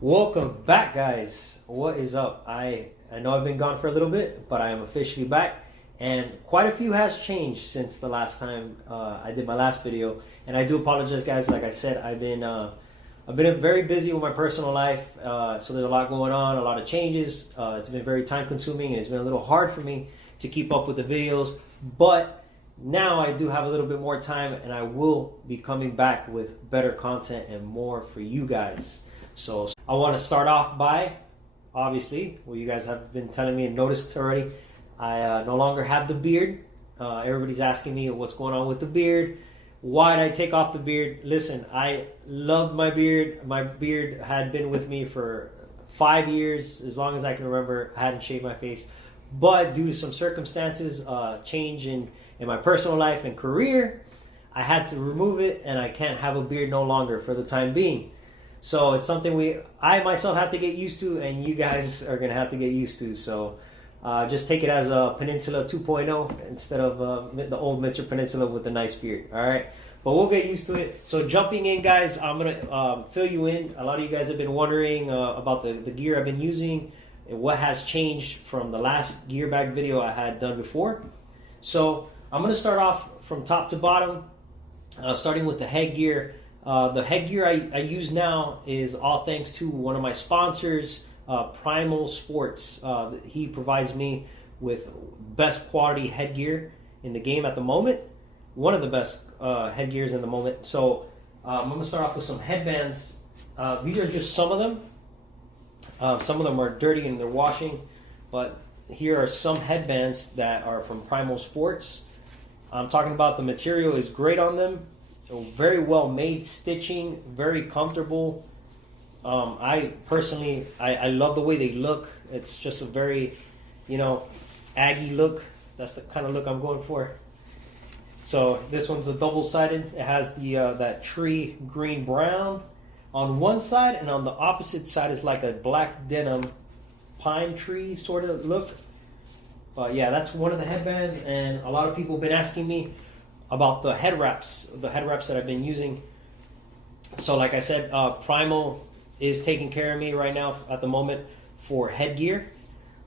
Welcome back, guys. What is up? I know I've been gone for a little bit, but I am officially back, and quite a few has changed since the last time I did my last video. And I do apologize, guys. Like I said, I've been very busy with my personal life, so there's a lot going on, a lot of changes. It's been very time consuming, and it's been a little hard for me to keep up with the videos, but now I do have a little bit more time, and I will be coming back with better content and more for you guys. So I want to start off by, obviously, well, you guys have been telling me and noticed already, I no longer have the beard. Everybody's asking me what's going on with the beard. Why did I take off the beard? Listen, I loved my beard. My beard had been with me for 5 years, as long as I can remember. I hadn't shaved my face. But due to some circumstances, change in my personal life and career, I had to remove it, and I can't have a beard no longer for the time being. So it's something I myself have to get used to, and you guys are going to have to get used to. So just take it as a Peninsula 2.0 instead of the old Mr. Peninsula with the nice beard. All right, but we'll get used to it. So jumping in, guys, I'm going to fill you in. A lot of you guys have been wondering about the gear I've been using and what has changed from the last gear bag video I had done before. So I'm going to start off from top to bottom, starting with the headgear. The headgear I use now is all thanks to one of my sponsors, Primal Sports. He provides me with best quality headgear in the game at the moment. One of the best headgears in the moment. So I'm going to start off with some headbands. These are just some of them. Some of them are dirty and they're washing, but here are some headbands that are from Primal Sports. I'm talking about the material is great on them. Very well made stitching, very comfortable. I personally, I love the way they look. It's just a very, Aggie look. That's the kind of look I'm going for. So this one's a double-sided. It has the that tree green brown on one side, and on the opposite side is like a black denim pine tree sort of look. But yeah, that's one of the headbands, and a lot of people have been asking me about the head wraps that I've been using. So like I said, Primal is taking care of me right now at the moment for headgear.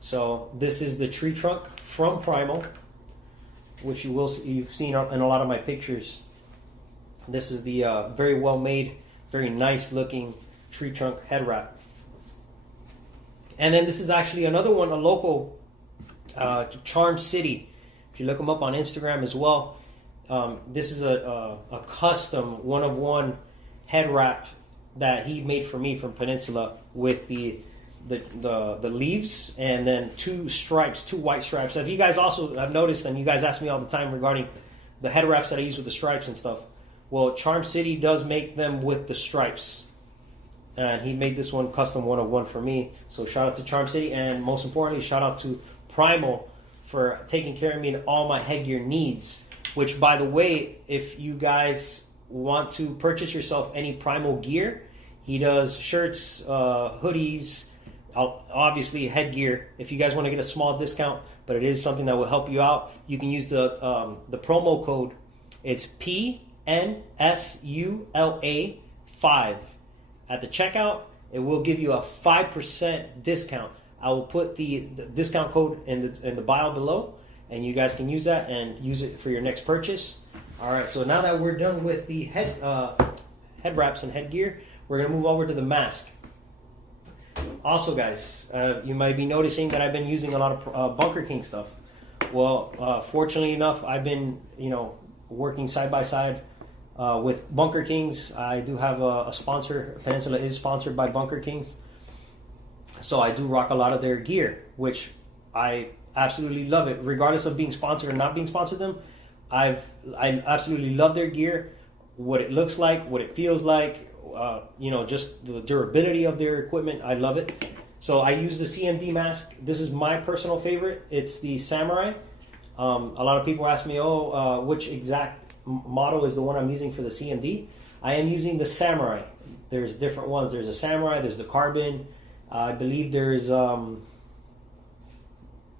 So this is the tree trunk from Primal, which you've seen in a lot of my pictures. This is the very well made, very nice looking tree trunk head wrap. And then this is actually another one, a local, Charm City. If you look them up on Instagram as well. This is a custom one-of-one head wrap that he made for me from Peninsula with the leaves and then two white stripes. If you guys also have noticed, and you guys ask me all the time regarding the head wraps that I use with the stripes and stuff, well, Charm City does make them with the stripes, and he made this one custom one-of-one for me. So shout out to Charm City, and most importantly, shout out to Primal for taking care of me in all my headgear needs. Which, by the way, if you guys want to purchase yourself any Primal gear, he does shirts, hoodies, obviously headgear. If you guys want to get a small discount, but it is something that will help you out, you can use the promo code. It's PNSULA 5 at the checkout. It will give you a 5% discount. I will put the discount code in the bio below, and you guys can use that and use it for your next purchase. All right, so now that we're done with the head wraps and headgear, we're going to move over to the mask. Also, guys, you might be noticing that I've been using a lot of Bunker King stuff. Well, fortunately enough, I've been working side by side with Bunker Kings. I do have a sponsor. Peninsula is sponsored by Bunker Kings, so I do rock a lot of their gear, which I absolutely love it, regardless of being sponsored or not being sponsored them. I absolutely love their gear, what it looks like, what it feels like, just the durability of their equipment. I love it. So I use the CMD mask. This is my personal favorite. It's the Samurai. A lot of people ask me, which exact model is the one I'm using for the CMD? I am using the Samurai. There's different ones. There's a Samurai, there's the Carbon. I believe there's other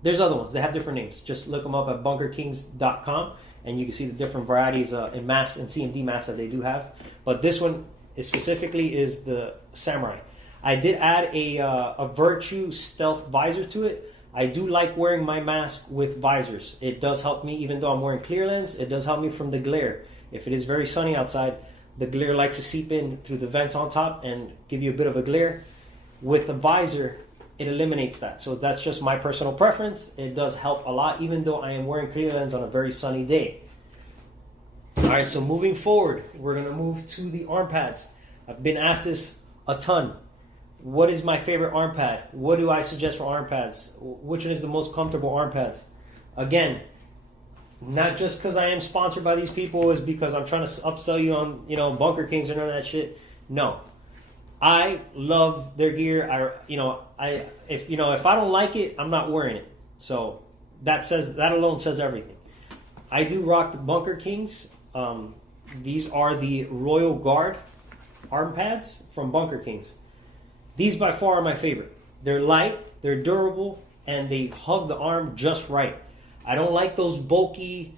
ones. They have different names. Just look them up at bunkerkings.com and you can see the different varieties in mask and CMD masks that they do have. But this one specifically is the Samurai. I did add a Virtue Stealth visor to it. I do like wearing my mask with visors. It does help me, even though I'm wearing clear lens, it does help me from the glare. If it is very sunny outside, the glare likes to seep in through the vents on top and give you a bit of a glare. With the visor, it eliminates that. So that's just my personal preference. It does help a lot, even though I am wearing clear lens on a very sunny day. All right, so moving forward, we're gonna move to the arm pads. I've been asked this a ton. What is my favorite arm pad? What do I suggest for arm pads? Which one is the most comfortable arm pads? Again, not just because I am sponsored by these people is because I'm trying to upsell you on, you know, Bunker Kings or none of that shit. No, I love their gear. If I don't like it, I'm not wearing it. So that alone says everything. I do rock the Bunker Kings. These are the Royal Guard arm pads from Bunker Kings. These by far are my favorite. They're light, they're durable, and they hug the arm just right. I don't like those bulky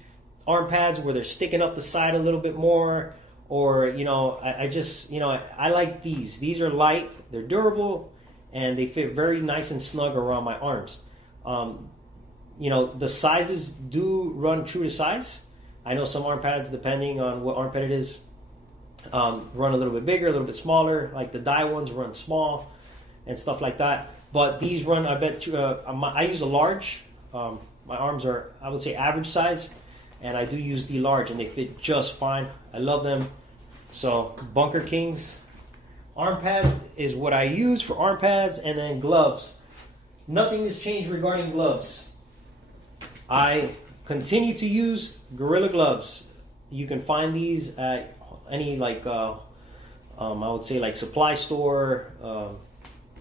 arm pads where they're sticking up the side a little bit more, or, you know, I like these. These are light, they're durable, and they fit very nice and snug around my arms. You know, the sizes do run true to size. I know some arm pads, depending on what arm pad it is, run a little bit bigger, a little bit smaller. Like the dye ones run small and stuff like that. But these run, I bet you, I use a large. My arms are, I would say, average size, and I do use the large, and they fit just fine. I love them. So Bunker Kings arm pads is what I use for arm pads. And then gloves. Nothing has changed regarding gloves. I continue to use Gorilla Gloves. You can find these at any, like, I would say, like, supply store,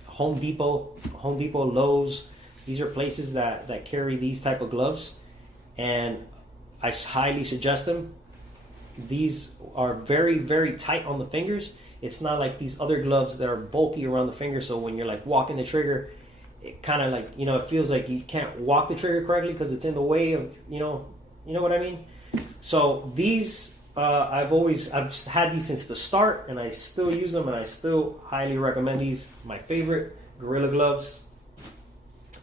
Home Depot, Lowe's. These are places that carry these type of gloves, and I highly suggest them. These are very, very tight on the fingers. It's not like these other gloves that are bulky around the finger, so when you're like walking the trigger, it kind of like, you know, it feels like you can't walk the trigger correctly because it's in the way of, you know what I mean? So these, I've had these since the start, and I still use them, and I still highly recommend these. My favorite Gorilla Gloves.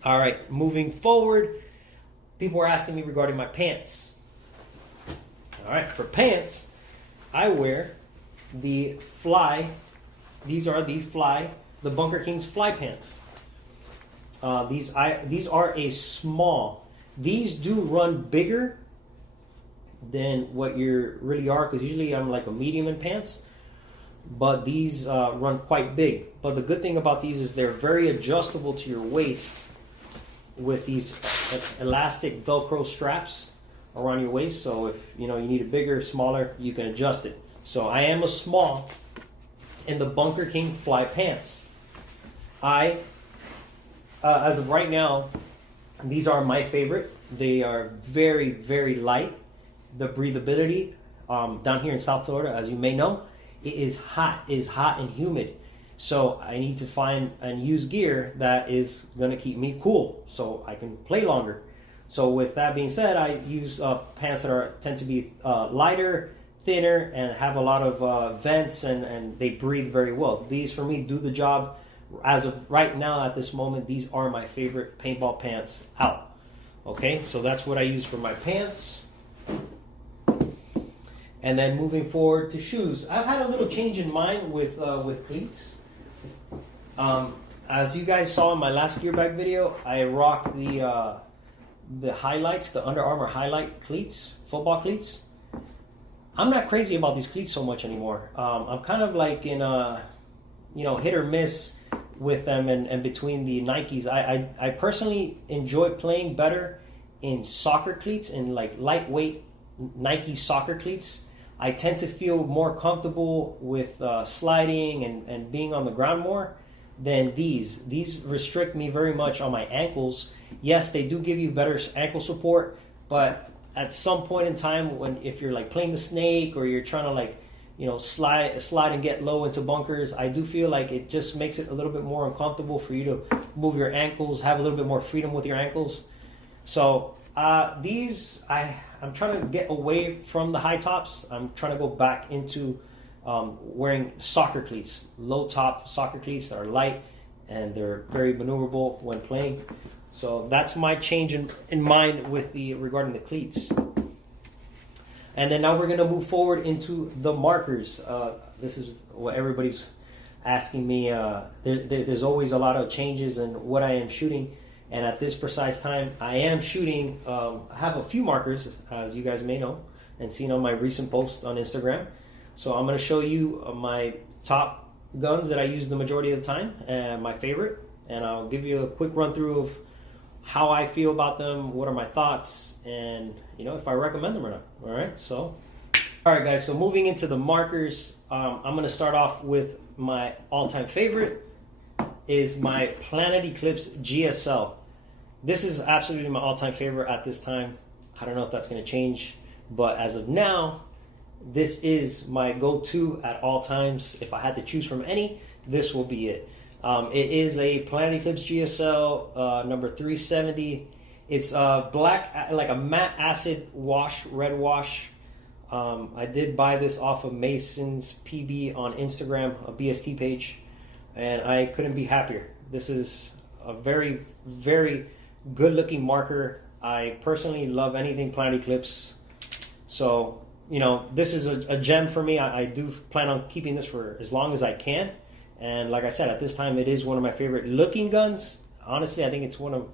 All right, moving forward, people are asking me regarding my pants. All right, for pants, I wear the Fly. These are the Fly, the Bunker Kings Fly pants. These are a small. These do run bigger than what you really are, because usually I'm like a medium in pants, but these run quite big. But the good thing about these is they're very adjustable to your waist with these elastic Velcro straps around your waist. So if you need it bigger, smaller, you can adjust it. So I am a small in the Bunker King Fly pants. As of right now, these are my favorite. They are very, very light. The breathability down here in South Florida, as you may know, it is hot. It is hot and humid. So I need to find and use gear that is going to keep me cool so I can play longer. So with that being said, I use pants that tend to be lighter, thinner, and have a lot of vents, and they breathe very well. These for me do the job. As of right now, at this moment, these are my favorite paintball pants out. Okay, so that's what I use for my pants. And then moving forward to shoes, I've had a little change in mind with cleats. As you guys saw in my last gear bag video, I rocked the highlights, the Under Armour highlight cleats, football cleats. I'm not crazy about these cleats so much anymore. I'm kind of like in a hit or miss with them, and between the Nikes. I personally enjoy playing better in soccer cleats, in like lightweight Nike soccer cleats. I tend to feel more comfortable with sliding and being on the ground more than these. These restrict me very much on my ankles. Yes, they do give you better ankle support, but at some point in time, if you're like playing the snake, or you're trying to like slide and get low into bunkers, I do feel like it just makes it a little bit more uncomfortable for you to move your ankles, have a little bit more freedom with your ankles. So these, I I'm trying to get away from the high tops. I'm trying to go back into wearing soccer cleats, low top soccer cleats that are light and they're very maneuverable when playing. So that's my change in mind with regarding the cleats. And then now we're going to move forward into the markers. This is what everybody's asking me. There's always a lot of changes in what I am shooting. And at this precise time, I am shooting, I have a few markers, as you guys may know, and seen on my recent post on Instagram. So I'm going to show you my top guns that I use the majority of the time, and my favorite. And I'll give you a quick run through of how I feel about them, what are my thoughts, and if I recommend them or not. All right, so all right, guys, so moving into the markers, I'm going to start off with my all-time favorite is my Planet Eclipse GSL. This is absolutely my all-time favorite at this time. I don't know if that's going to change, but as of now, this is my go-to at all times. If I had to choose from any, this will be it. It is a Planet Eclipse GSL number 370. It's black, like a matte acid wash, red wash. I did buy this off of Mason's PB on Instagram, a BST page, and I couldn't be happier. This is a very, very good-looking marker. I personally love anything Planet Eclipse, so this is a gem for me. I do plan on keeping this for as long as I can. And like I said, at this time, it is one of my favorite looking guns. Honestly, I think it's one of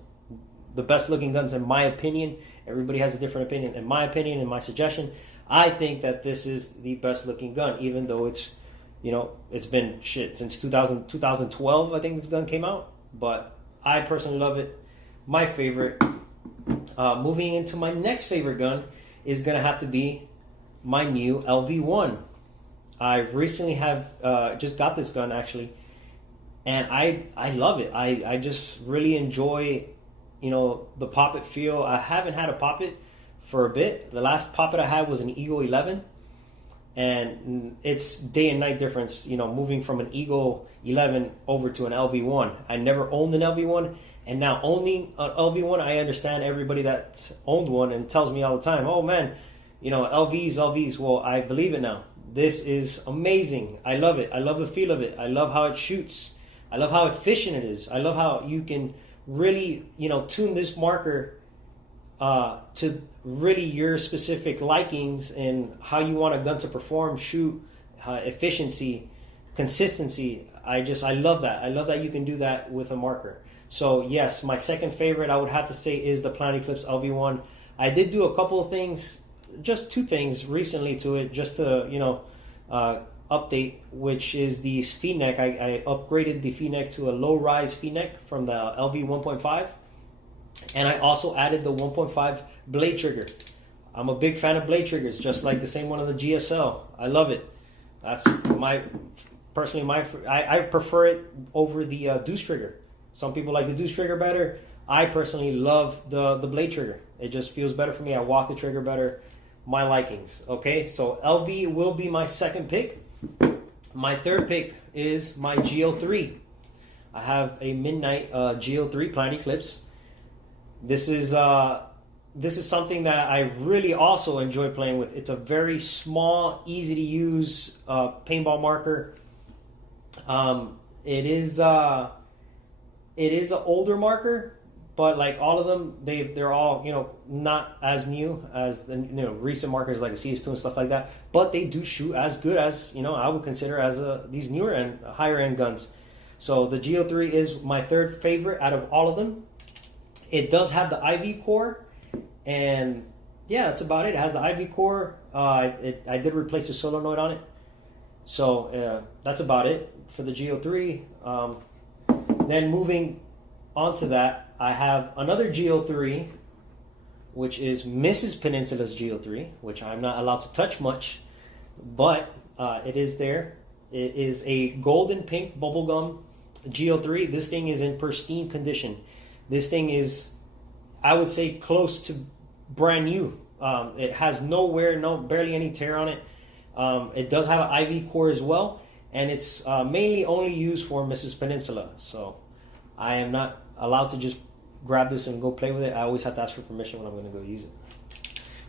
the best looking guns in my opinion. Everybody has a different opinion. In my opinion, in my suggestion, I think that this is the best looking gun, even though it's, it's been since 2012, I think this gun came out. But I personally love it. My favorite. Moving into my next favorite gun is going to have to be my new LV1. I recently have just got this gun actually, and I love it. I just really enjoy, the poppet feel. I haven't had a poppet for a bit. The last poppet I had was an Eagle 11, and it's day and night difference, moving from an Eagle 11 over to an LV1. I never owned an LV1, and now owning an LV1, I understand everybody that owned one and tells me all the time, oh man, LVs. Well, I believe it now. This is amazing. I love it. I love the feel of it. I love how it shoots. I love how efficient it is. I love how you can really, tune this marker to really your specific likings and how you want a gun to perform, shoot, efficiency, consistency. I love that. I love that you can do that with a marker. So yes, my second favorite I would have to say is the Planet Eclipse LV1. I did do a couple of things, just two things recently to it, just to update, which is the feed neck. I upgraded the feed neck to a low rise feed neck from the LV 1.5, and I also added the 1.5 blade trigger. I'm a big fan of blade triggers, just like the same one on the GSL. I love it. That's I prefer it over the deuce trigger. Some people like the deuce trigger better. I personally love the blade trigger. It just feels better for me. I walk the trigger better. My likings. Okay, so LV will be my second pick. My third pick is my GO3. I have a Midnight GO3 Planet Eclipse. This is something that I really also enjoy playing with. It's a very small, easy to use paintball marker. It is an older marker, but like all of them, they're all not as new as the recent markers like a CS2 and stuff like that. But they do shoot as good as I would consider as these newer and higher end guns. So the GO3 is my third favorite out of all of them. It does have the IV core, and yeah, that's about it. It has the IV core. I did replace the solenoid on it, so that's about it for the GO3. Then moving on to that, I have another GO3, which is Mrs. Peninsula's GO3, which I'm not allowed to touch much, but it is there. It is a golden pink bubblegum GO3. This thing is in pristine condition. This thing is, I would say, close to brand new. It has barely any tear on it. It does have an IV core as well, and it's mainly only used for Mrs. Peninsula. So I am not allowed to just grab this and go play with it. I always have to ask for permission when I'm going to go use it.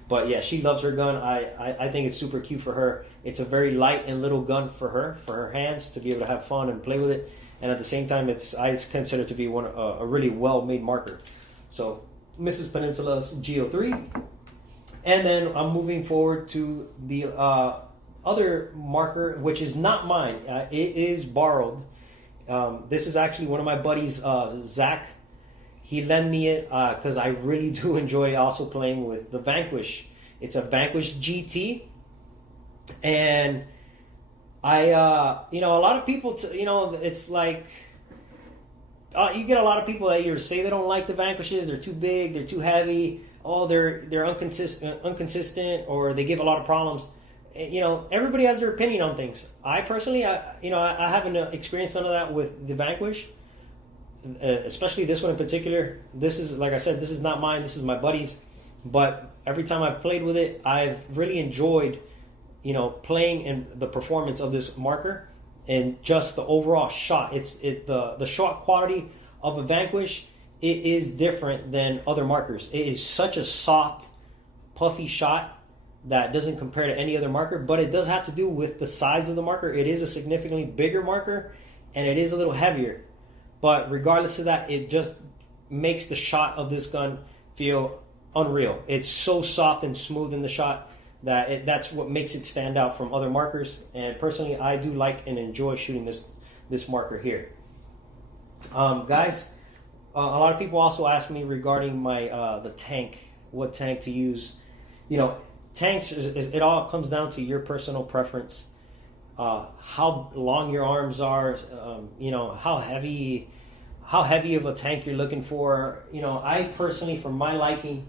But yeah, she loves her gun. I think it's super cute for her. It's a very light and little gun for her hands to be able to have fun and play with it. And at the same time, I consider it to be a really well-made marker. So Mrs. Peninsula's GO3. And then I'm moving forward to the other marker, which is not mine. It is borrowed. This is actually one of my buddies, Zach. He lent me it because I really do enjoy also playing with the Vanquish. It's a Vanquish GT. And a lot of people, it's like, you get a lot of people that either say they don't like the Vanquishes, they're too big, they're too heavy, they're inconsistent, or they give a lot of problems. Everybody has their opinion on things. I personally, I haven't experienced none of that with the Vanquish, especially this one in particular. This is, like I said, this is not mine. This is my buddy's. But every time I've played with it, I've really enjoyed, playing in the performance of this marker and just the overall shot. The shot quality of a Vanquish, it is different than other markers. It is such a soft, puffy shot that doesn't compare to any other marker, but it does have to do with the size of the marker. It is a significantly bigger marker, and it is a little heavier. But regardless of that, it just makes the shot of this gun feel unreal. It's so soft and smooth in the shot that that's what makes it stand out from other markers. And personally, I do like and enjoy shooting this marker here. Guys, a lot of people also ask me regarding my the tank, what tank to use. Tanks, it all comes down to your personal preference. How long your arms are, how heavy of a tank you're looking for. I personally, for my liking,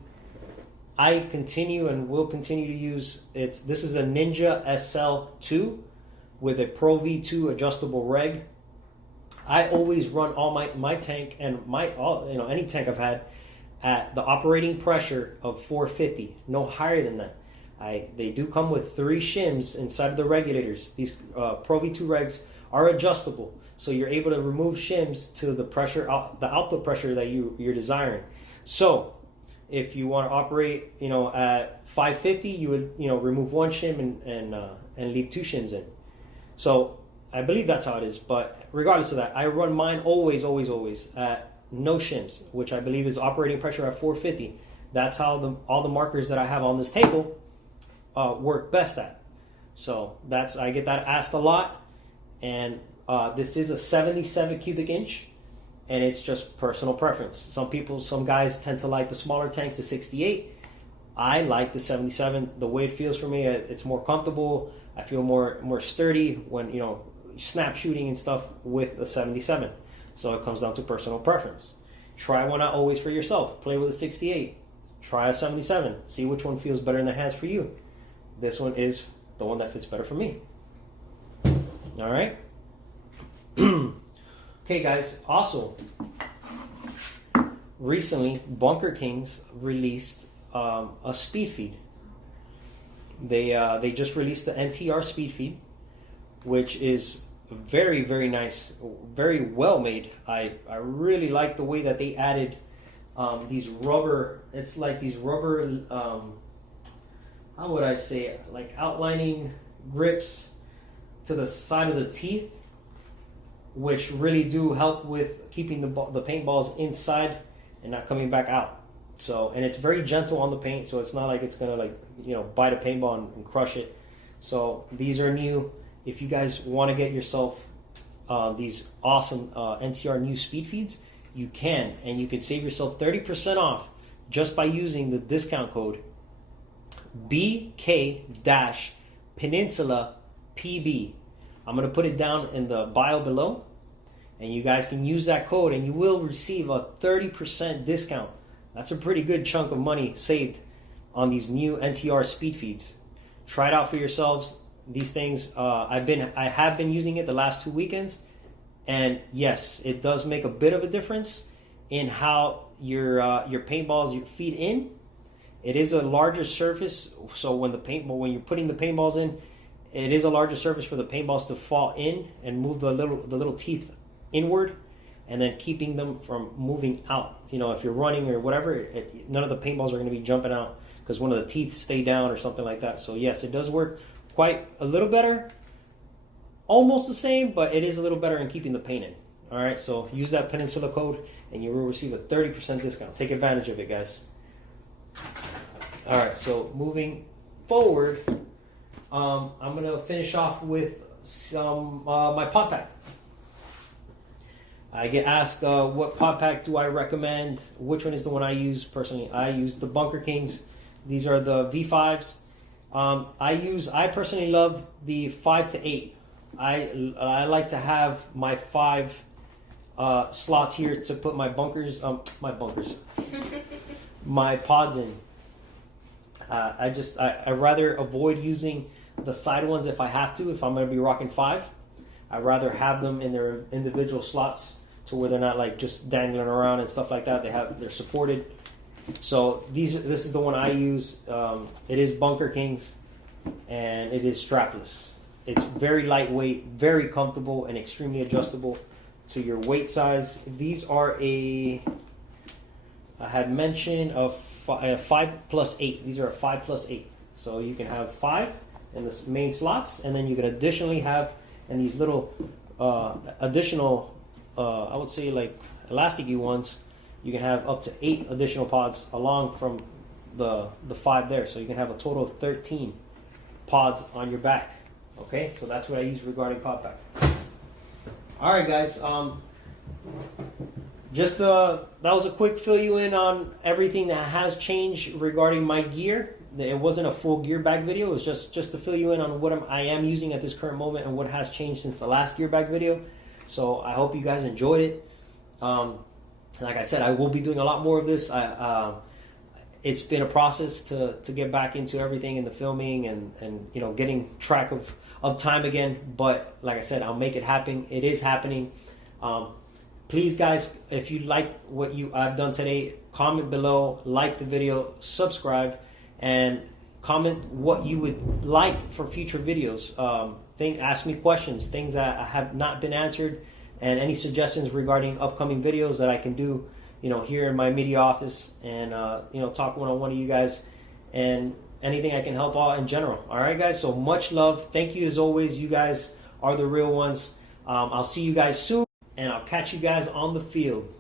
I continue and will continue to use it. This is a Ninja SL2 with a Pro V2 adjustable reg. I always run all my tank and any tank I've had at the operating pressure of 450, no higher than that. They do come with 3 shims inside of the regulators. These Pro V2 regs are adjustable, so you're able to remove shims to the pressure, the output pressure that you're desiring. So if you want to operate, at 550, you would remove 1 shim and leave 2 shims in. So I believe that's how it is. But regardless of that, I run mine always at no shims, which I believe is operating pressure at 450. That's how all the markers that I have on this table work best at. So I get that asked a lot, and this is a 77 cubic inch, and it's just personal preference. Some guys tend to like the smaller tanks, the 68. I like the 77. The way it feels for me, it's more comfortable. I feel more sturdy when snap shooting and stuff with a 77. So it comes down to personal preference. Try one out always for yourself. Play with a 68. Try a 77. See which one feels better in the hands for you. This one is the one that fits better for me. All right. Okay, guys. Also, recently, Bunker Kings released a speed feed. They just released the NTR speed feed, which is very, very nice, very well made. I really like the way that they added these rubber. It's like these rubber. How would I say it? Like outlining grips to the side of the teeth, which really do help with keeping the paintballs inside and not coming back out. So, and it's very gentle on the paint, so it's not like it's gonna bite a paintball and crush it. So these are new. If you guys want to get yourself these awesome NTR new speed feeds, you can, and you can save yourself 30% off just by using the discount code BK-PENINSULAPB. I'm going to put it down in the bio below, and you guys can use that code and you will receive a 30% discount. That's a pretty good chunk of money saved on these new NTR speed feeds. Try it out for yourselves. These things, I have been using it the last 2 weekends, and yes, it does make a bit of a difference in how your paintballs feed in. It is a larger surface, so when you're putting the paintballs in, it is a larger surface for the paintballs to fall in and move the little teeth inward, and then keeping them from moving out. If you're running or whatever, none of the paintballs are going to be jumping out because one of the teeth stay down or something like that. So yes, it does work quite a little better. Almost the same, but it is a little better in keeping the paint in. All right, so use that Peninsula code and you will receive a 30% discount. Take advantage of it, guys. All right, so moving forward, I'm gonna finish off with some my pod pack. I get asked what pod pack do I recommend, which one is the one I use personally. I use the Bunker Kings. These are the V5s. I personally love the 5 to 8. I like to have my 5 slots here to put my my pods in. I rather avoid using the side ones if I have to. If I'm going to be rocking 5, I'd rather have them in their individual slots to where they're not like just dangling around and stuff like that. They're supported. So this is the one I use. It is Bunker Kings, and it is strapless. It's very lightweight, very comfortable, and extremely adjustable to your weight size. These are I had mentioned a 5+8. These are a 5+8. So you can have 5 in the main slots, and then you can additionally have in these little additional, I would say like elasticy ones, you can have up to 8 additional pods along from the 5 there. So you can have a total of 13 pods on your back. Okay, so that's what I use regarding pod pack. All right, guys. That was a quick fill you in on everything that has changed regarding my gear. It wasn't a full gear bag video. It was just to fill you in on what I am using at this current moment and what has changed since the last gear bag video. So I hope you guys enjoyed it. Like I said, I will be doing a lot more of this. It's been a process to get back into everything in the filming and you know, getting track of time again. But like I said, I'll make it happen. It is happening. Please, guys, if you like what I've done today, comment below, like the video, subscribe, and comment what you would like for future videos. Ask me questions, things that have not been answered, and any suggestions regarding upcoming videos that I can do, you know, here in my media office, and you know, talk one-on-one to you guys, and anything I can help out in general. All right, guys. So much love. Thank you as always. You guys are the real ones. I'll see you guys soon, and I'll catch you guys on the field.